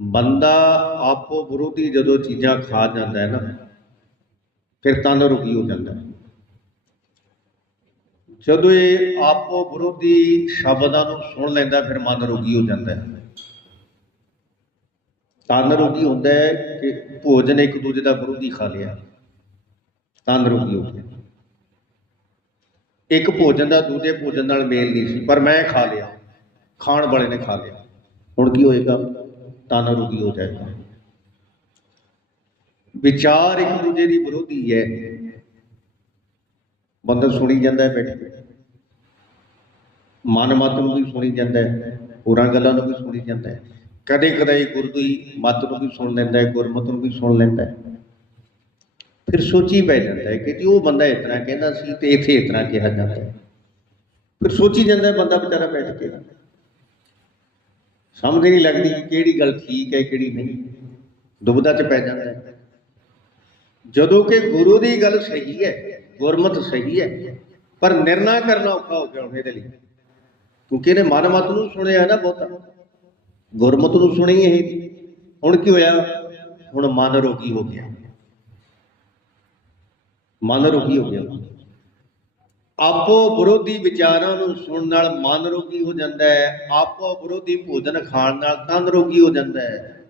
ਬੰਦਾ ਆਪੋ ਵਿਰੋਧੀ ਜਦੋਂ ਚੀਜ਼ਾਂ ਖਾ ਜਾਂਦਾ ਹੈ ਨਾ, ਫਿਰ ਤਨ ਰੋਗੀ ਹੋ ਜਾਂਦਾ ਹੈ। ਜਦੋਂ ਇਹ ਆਪੋ ਵਿਰੋਧੀ ਸ਼ਬਦਾਂ ਨੂੰ ਸੁਣ ਲੈਂਦਾ, ਫਿਰ ਮਨ ਰੋਗੀ ਹੋ ਜਾਂਦਾ ਹੈ। ਤਨ ਰੋਗੀ ਹੁੰਦਾ ਹੈ ਕਿ ਭੋਜਨ ਇੱਕ ਦੂਜੇ ਦਾ ਵਿਰੋਧੀ ਖਾ ਲਿਆ। ਤਨ ਰੋਗੀ ਹੋ ਗਿਆ। ਇੱਕ ਭੋਜਨ ਦਾ ਦੂਜੇ ਭੋਜਨ ਨਾਲ ਮੇਲ ਨਹੀਂ ਸੀ, ਪਰ ਮੈਂ ਖਾ ਲਿਆ। ਖਾਣ ਵਾਲੇ ਨੇ ਖਾ ਲਿਆ। ਹੁਣ ਕੀ ਹੋਏਗਾ? ਤਨ ਰੋਗੀ ਹੋ ਜਾਏਗਾ। ਵਿਚਾਰ ਇੱਕ ਦੂਜੇ ਦੀ ਵਿਰੋਧੀ ਹੈ। ਬੰਦਾ ਸੁਣੀ ਜਾਂਦਾ ਹੈ ਬੈਠ ਕੇ ਮਨ ਮਤ ਨੂੰ ਵੀ ਸੁਣੀ ਜਾਂਦਾ ਹੈ, ਹੋਰਾਂ ਗੱਲਾਂ ਨੂੰ ਵੀ ਸੁਣੀ ਜਾਂਦਾ ਹੈ। ਕਦੇ ਕਦੇ ਗੁਰੂ ਦੀ ਮਤ ਨੂੰ ਵੀ ਸੁਣ ਲੈਂਦਾ ਹੈ, ਗੁਰਮਤ ਨੂੰ ਵੀ ਸੁਣ ਲੈਂਦਾ ਹੈ। ਫਿਰ ਸੋਚੀ ਪੈ ਜਾਂਦਾ ਹੈ ਕਿ ਜੀ ਉਹ ਬੰਦਾ ਇਸ ਤਰ੍ਹਾਂ ਕਹਿੰਦਾ ਸੀ ਤੇ ਇੱਥੇ ਇਸ ਤਰ੍ਹਾਂ ਕਿਹਾ ਜਾਂਦਾ ਹੈ। ਫਿਰ ਸੋਚੀ ਜਾਂਦਾ ਹੈ, ਬੰਦਾ ਵਿਚਾਰਾ ਬੈਠ ਕੇ ਸਮਝ ਨਹੀਂ ਲੱਗਦੀ ਕਿ ਕਿਹੜੀ ਗੱਲ ਠੀਕ ਹੈ, ਕਿਹੜੀ ਨਹੀਂ। ਦੁਬਦਾ ਚ ਪੈ ਜਾਂਦਾ ਹੈ। ਜਦੋਂ ਕਿ ਗੁਰੂ ਦੀ ਗੱਲ ਸਹੀ ਹੈ, ਗੁਰਮਤ ਸਹੀ ਹੈ, ਪਰ ਨਿਰਣਾ ਕਰਨਾ ਔਖਾ ਹੋ ਗਿਆ ਹੁਣ ਇਹਦੇ ਲਈ। ਕਿਉਂਕਿ ਇਹਨੇ ਮਨ ਮਤ ਨੂੰ ਸੁਣਿਆ ਹੈ ਨਾ ਬਹੁਤਾ। ਗੁਰਮਤ ਨੂੰ ਸੁਣੀ ਇਹ। ਹੁਣ ਕੀ ਹੋਇਆ? ਹੁਣ ਮਨ ਰੋਗੀ ਹੋ ਗਿਆ। ਮਨ ਰੋਗੀ ਹੋ ਗਿਆ। ਆਪੋ ਵਿਰੋਧੀ ਵਿਚਾਰਾਂ ਨੂੰ ਸੁਣਨ ਨਾਲ ਮਨ ਰੋਗੀ ਹੋ ਜਾਂਦਾ ਹੈ, ਆਪੋ ਵਿਰੋਧੀ ਭੋਜਨ ਖਾਣ ਨਾਲ ਤਨ ਰੋਗੀ ਹੋ ਜਾਂਦਾ ਹੈ।